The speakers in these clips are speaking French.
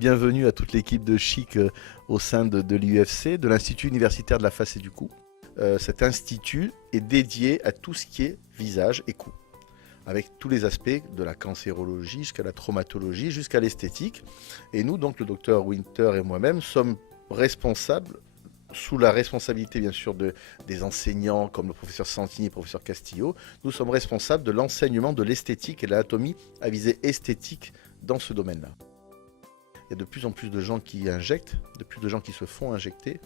Bienvenue à toute l'équipe de Chic au sein de l'IUFC, de l'Institut universitaire de la face et du cou. Cet institut est dédié à tout ce qui est visage et cou, avec tous les aspects de la cancérologie jusqu'à la traumatologie, jusqu'à l'esthétique. Et nous, donc le docteur Winter et moi-même, sommes responsables, sous la responsabilité bien sûr des enseignants comme le professeur Santini et le professeur Castillo, nous sommes responsables de l'enseignement de l'esthétique et de l'anatomie à visée esthétique dans ce domaine-là. Il y a de plus en plus de gens qui injectent, de plus de gens qui se font injecter,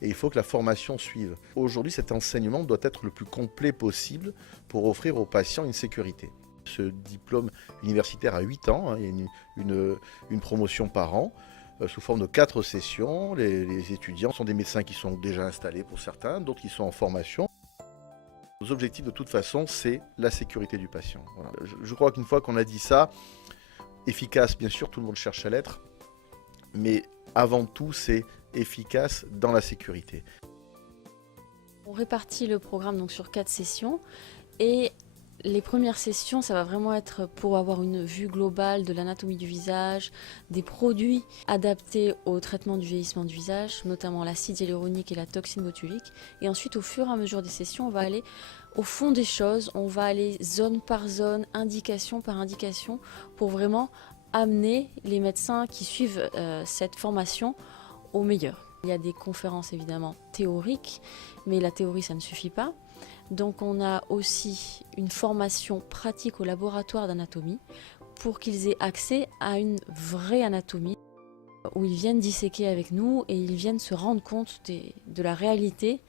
et il faut que la formation suive. Aujourd'hui, cet enseignement doit être le plus complet possible pour offrir aux patients une sécurité. Ce diplôme universitaire a 8 ans, il y a une promotion par an, sous forme de 4 sessions. Les étudiants sont des médecins qui sont déjà installés pour certains, d'autres qui sont en formation. Nos objectifs de toute façon, c'est la sécurité du patient. Voilà. Je crois qu'une fois qu'on a dit ça, efficace, bien sûr, tout le monde cherche à l'être, mais avant tout, c'est efficace dans la sécurité. On répartit le programme donc sur 4 sessions et les premières sessions, ça va vraiment être pour avoir une vue globale de l'anatomie du visage, des produits adaptés au traitement du vieillissement du visage, notamment l'acide hyaluronique et la toxine botulique. Et ensuite, au fur et à mesure des sessions, on va aller au fond des choses, on va aller zone par zone, indication par indication, pour vraiment amener les médecins qui suivent cette formation au meilleur. Il y a des conférences évidemment théoriques, mais la théorie ça ne suffit pas. Donc on a aussi une formation pratique au laboratoire d'anatomie pour qu'ils aient accès à une vraie anatomie où ils viennent disséquer avec nous et ils viennent se rendre compte de la réalité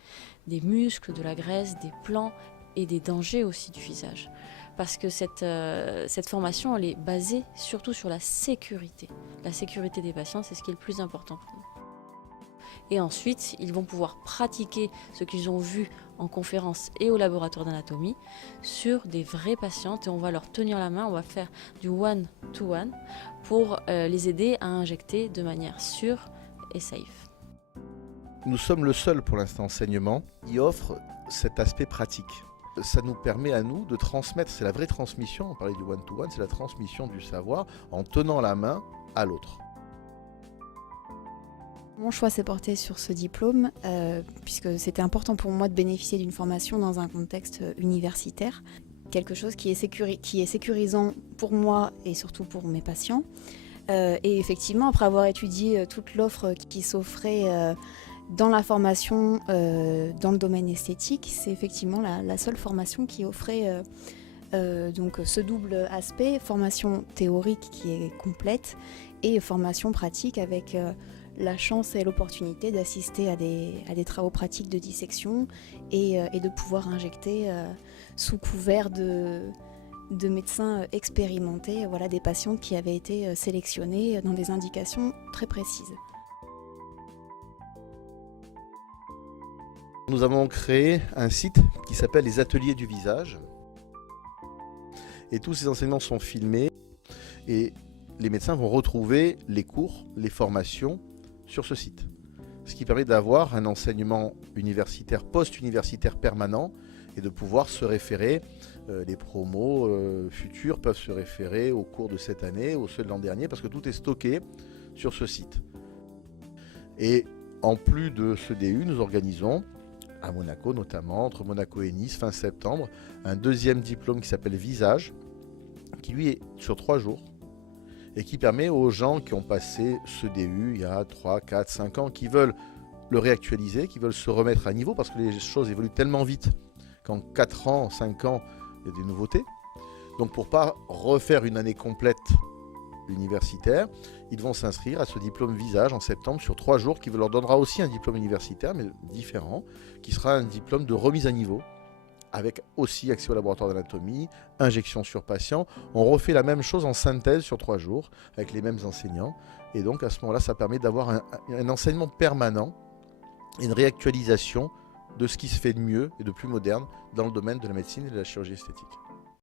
des muscles, de la graisse, des plans et des dangers aussi du visage. Parce que cette formation, elle est basée surtout sur la sécurité. La sécurité des patients, c'est ce qui est le plus important pour nous. Et ensuite, ils vont pouvoir pratiquer ce qu'ils ont vu en conférence et au laboratoire d'anatomie sur des vrais patients. Et on va leur tenir la main, on va faire du one-to-one pour les aider à injecter de manière sûre et safe. Nous sommes le seul pour l'instant enseignement qui offre cet aspect pratique. Ça nous permet à nous de transmettre, c'est la vraie transmission, on parlait du one-to-one, c'est la transmission du savoir en tenant la main à l'autre. Mon choix s'est porté sur ce diplôme puisque c'était important pour moi de bénéficier d'une formation dans un contexte universitaire, quelque chose qui est sécurisant pour moi et surtout pour mes patients. Et effectivement, après avoir étudié toute l'offre qui s'offrait dans la formation dans le domaine esthétique, c'est effectivement la seule formation qui offrait donc ce double aspect, formation théorique qui est complète et formation pratique avec la chance et l'opportunité d'assister à des travaux pratiques de dissection et de pouvoir injecter sous couvert de médecins expérimentés, voilà, des patients qui avaient été sélectionnés dans des indications très précises. Nous avons créé un site qui s'appelle les Ateliers du visage. Et tous ces enseignements sont filmés et les médecins vont retrouver les cours, les formations sur ce site. Ce qui permet d'avoir un enseignement universitaire, post-universitaire permanent et de pouvoir se référer, les promos futurs peuvent se référer au cours de cette année, au ceux de l'an dernier, parce que tout est stocké sur ce site. Et en plus de ce DU, nous organisons à Monaco notamment, entre Monaco et Nice, fin septembre, un deuxième diplôme qui s'appelle Visage, qui lui est sur 3 jours, et qui permet aux gens qui ont passé ce DU il y a 3, 4, 5 ans, qui veulent le réactualiser, qui veulent se remettre à niveau, parce que les choses évoluent tellement vite qu'en 4 ans, 5 ans, il y a des nouveautés. Donc pour ne pas refaire une année complète universitaire, ils vont s'inscrire à ce diplôme Visage en septembre sur 3 jours, qui leur donnera aussi un diplôme universitaire, mais différent, qui sera un diplôme de remise à niveau, avec aussi accès au laboratoire d'anatomie, injection sur patient. On refait la même chose en synthèse sur 3 jours, avec les mêmes enseignants. Et donc à ce moment-là, ça permet d'avoir un enseignement permanent et une réactualisation de ce qui se fait de mieux et de plus moderne dans le domaine de la médecine et de la chirurgie esthétique.